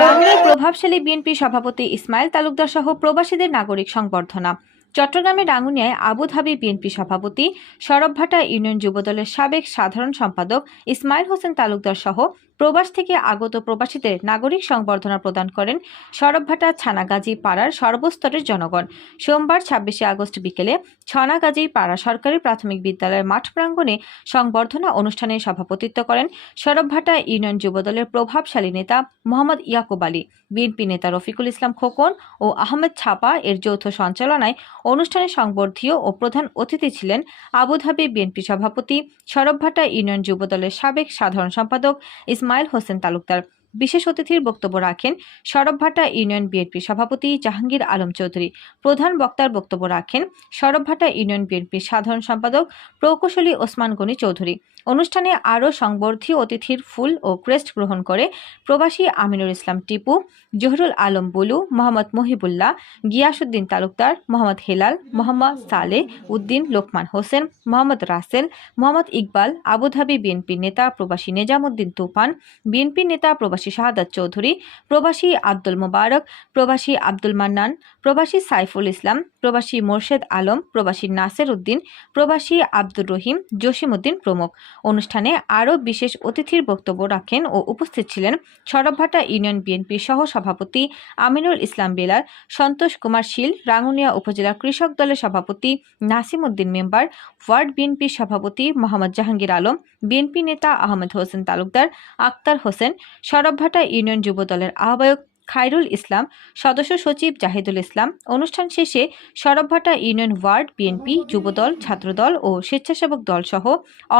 রাঙ্গুনিয়ার প্রভাবশালী বিএনপি সভাপতি ইসমাইল তালুকদার সহ প্রবাসীদের নাগরিক সংবর্ধনা। চট্টগ্রামের রাঙ্গুনিয়ায় আবুধাবি বিএনপি সভাপতি সরবভাটা ইউনিয়ন যুবদলের সাবেক সাধারণ সম্পাদক ইসমাইল হোসেন তালুকদার সহ প্রবাস থেকে আগত প্রবাসীদের নাগরিক সংবর্ধনা প্রদান করেন সরবভাটা ছানাগাজী পাড়ার সর্বস্তরের জনগণ। সোমবার ২৬শে আগস্ট বিকেলে ছানাগাজী পাড়া সরকারি প্রাথমিক বিদ্যালয়ের মাঠ প্রাঙ্গণে সংবর্ধনা অনুষ্ঠানে সভাপতিত্ব করেন সরবভাটা ইউনিয়ন যুবদলের প্রভাবশালী নেতা মোহাম্মদ ইয়াকুব আলী, বিএনপি নেতা রফিকুল ইসলাম খোকন ও আহমেদ ছাপা এর যৌথ সঞ্চালনায় অনুষ্ঠানে সংবর্ধীয় ও প্রধান অতিথি ছিলেন আবুধাবি বিএনপি সভাপতি সরবভাটা ইউনিয়ন যুবদলের সাবেক সাধারণ সম্পাদক ইসমাইল হোসেন তালুকদার। বিশেষ অতিথির বক্তব্য রাখেন সরবভাটা ইউনিয়ন বিএনপি সভাপতি জাহাঙ্গীর আলম চৌধুরী। প্রধান বক্তার বক্তব্য রাখেন সরবভাটা ইউনিয়ন বিএনপির সাধারণ সম্পাদক প্রকৌশলী ওসমান গনি চৌধুরী। অনুষ্ঠানে আরও সংবর্ধীয় অতিথির ফুল ও ক্রেস্ট গ্রহণ করে প্রবাসী আমিনুল ইসলাম টিপু, জহিরুল আলম বুলু, মোহাম্মদ মহিবুল্লাহ, গিয়াসউদ্দিন তালুকদার, মোহাম্মদ হেলাল, মোহাম্মদ সালেহ উদ্দিন, লোকমান হোসেন, মোহাম্মদ রাসেল, মোহাম্মদ ইকবাল, আবুধাবি বিএনপির নেতা প্রবাসী নেজামুদ্দিন তুফান, বিএনপি নেতা প্রবাসী শাহাদাত চৌধুরী, প্রবাসী আব্দুল মোবারক, প্রবাসী আব্দুল মান্নান, প্রবাসী সাইফুল ইসলাম, প্রবাসী মোর্শেদ আলম, প্রবাসী নাসের উদ্দিন, প্রবাসী আব্দুর রহিম, জসিম উদ্দিন প্রমুখ। অনুষ্ঠানে আরও বিশেষ অতিথির বক্তব্য রাখেন ও উপস্থিত ছিলেন সরবভাটা ইউনিয়ন বিএনপির সহ সভাপতি আমিনুল ইসলাম বেলাল, সন্তোষ কুমার শীল, রাঙ্গুনিয়া উপজেলা কৃষক দলের সভাপতি নাসিম উদ্দিন মেম্বার, ওয়ার্ড বিএনপির সভাপতি মোহাম্মদ জাহাঙ্গীর আলম, বিএনপি নেতা আহমেদ হোসেন তালুকদার, আক্তার হোসেন, সরবভাটা ইউনিয়ন যুব দলের আহ্বায়ক খায়রুল ইসলাম, সদস্য সচিব জাহিদুল ইসলাম। অনুষ্ঠান শেষে Sarbabhata union ward BNP, Jubodal, ছাত্রদল ও স্বেচ্ছাসেবক দল সহ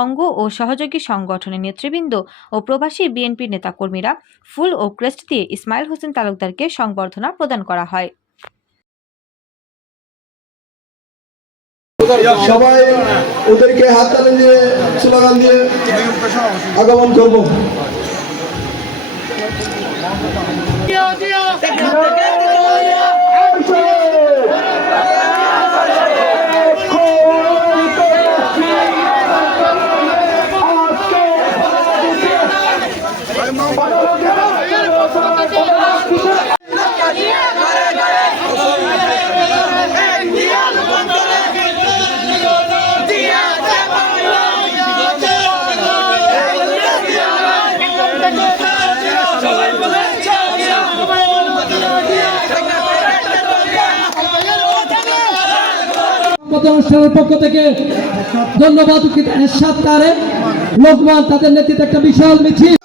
অঙ্গ ও সহযোগী সংগঠনের নেতৃবৃন্দ ও প্রবাসী বিএনপি নেতাকর্মীরা ফুল ও ক্রেস্ট দিয়ে ইসমাইল হোসেন তালুকদারকে সংবর্ধনা প্রদান করা হয়। সবাই ওদেরকে হাততালি দিয়ে স্লোগান দিয়ে আগমন করব। অনুষ্ঠানের পক্ষ থেকে ধন্যবাদ এরশাদ তারেক লোকমান তাদের নেতৃত্বে একটা বিশাল মিছিল